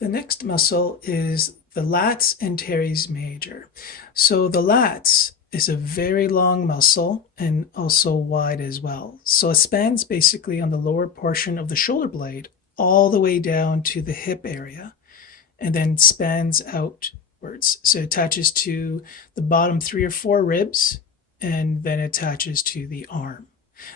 The next muscle is the lats and teres major. So the lats is a very long muscle and also wide as well. So it spans basically on the lower portion of the shoulder blade all the way down to the hip area and then spans outwards. So it attaches to the bottom 3 or 4 ribs and then attaches to the arm.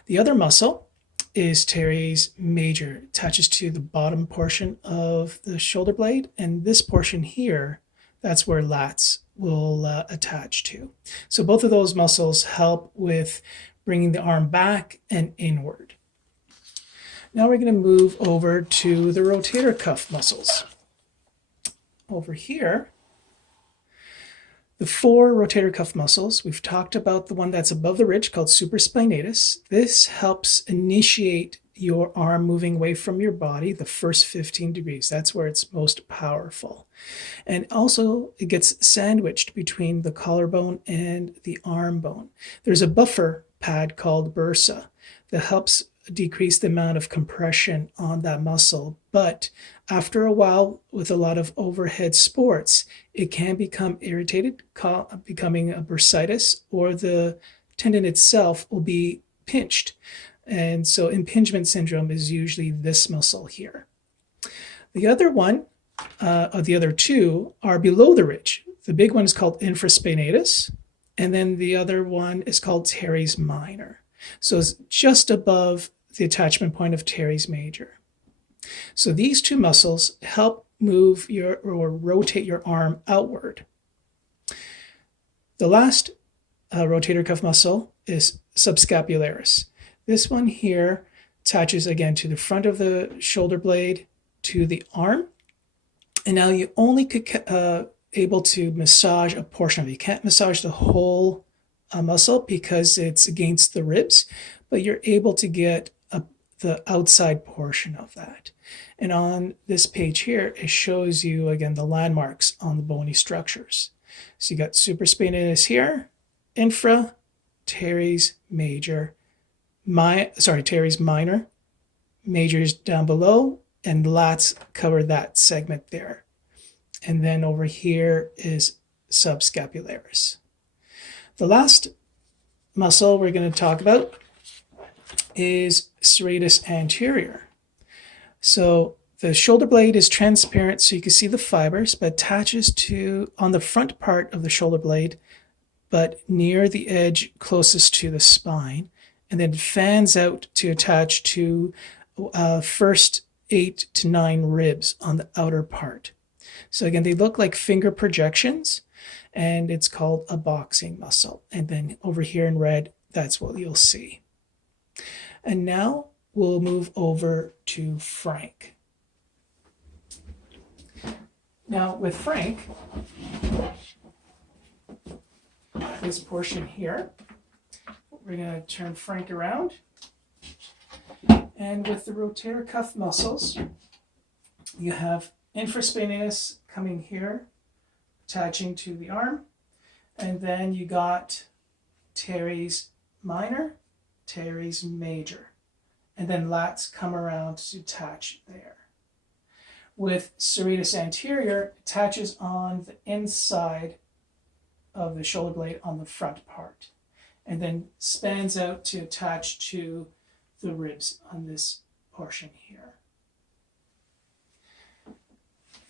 The other muscle is teres major, attaches to the bottom portion of the shoulder blade, and this portion here, that's where lats will attach to. So both of those muscles help with bringing the arm back and inward. Now we're going to move over to the rotator cuff muscles. Over here, the 4 rotator cuff muscles, we've talked about the one that's above the ridge called supraspinatus. This helps initiate your arm moving away from your body the first 15 degrees. That's where it's most powerful. And also it gets sandwiched between the collarbone and the arm bone. There's a buffer pad called Bursa that helps decrease the amount of compression on that muscle. But after a while, with a lot of overhead sports, it can become irritated, becoming a bursitis, or the tendon itself will be pinched. And so impingement syndrome is usually this muscle here. The other one, or the other two, are below the ridge. The big one is called infraspinatus, and then the other one is called teres minor. So it's just above the attachment point of teres major. So these two muscles help move or rotate your arm outward. The last rotator cuff muscle is subscapularis. This one here attaches again to the front of the shoulder blade to the arm. And now you only could able to massage a portion of it. You can't massage the whole muscle because it's against the ribs, but you're able to get the outside portion of that. And on this page here, it shows you again the landmarks on the bony structures. So you got supraspinatus here, infra, teres major, teres minor, majors down below, and lats cover that segment there. And then over here is subscapularis. The last muscle we're going to talk about is serratus anterior. So the shoulder blade is transparent, so you can see the fibers, but attaches to on the front part of the shoulder blade, but near the edge closest to the spine, and then fans out to attach to first 8 to 9 ribs on the outer part. So again, they look like finger projections, and it's called a boxing muscle. And then over here in red, that's what you'll see. And now we'll move over to Frank. Now with Frank, this portion here, we're going to turn Frank around. And with the rotator cuff muscles, you have infraspinatus coming here, attaching to the arm. And then you got teres minor, teres major. And then lats come around to attach there. With serratus anterior, it attaches on the inside of the shoulder blade on the front part. And then spans out to attach to the ribs on this portion here.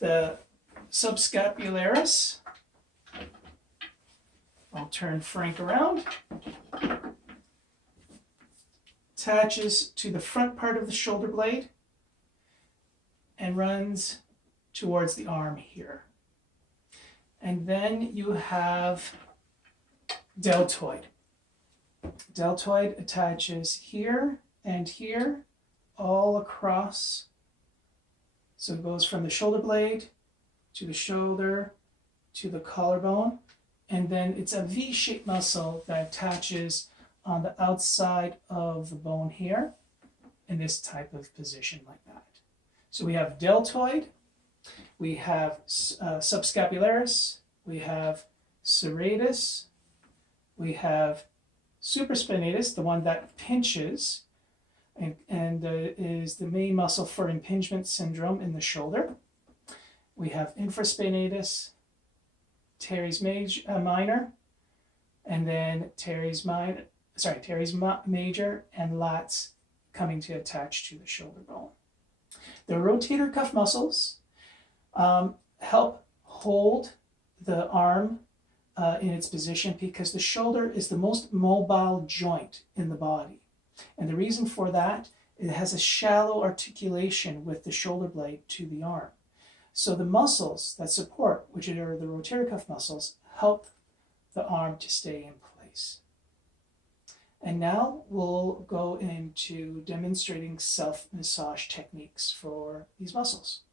The subscapularis, I'll turn Frank around, attaches to the front part of the shoulder blade and runs towards the arm here. And then you have deltoid. Deltoid attaches here and here, all across. So it goes from the shoulder blade to the shoulder to the collarbone. And then it's a V-shaped muscle that attaches on the outside of the bone here in this type of position like that. So we have deltoid, we have subscapularis, we have serratus, we have supraspinatus, the one that pinches and is the main muscle for impingement syndrome in the shoulder. we have infraspinatus, Teres Minor, and then Teres Major and lats coming to attach to the shoulder bone. The rotator cuff muscles help hold the arm in its position because the shoulder is the most mobile joint in the body. And the reason for that, it has a shallow articulation with the shoulder blade to the arm. So the muscles that support, which are the rotator cuff muscles, help the arm to stay in place. And now we'll go into demonstrating self-massage techniques for these muscles.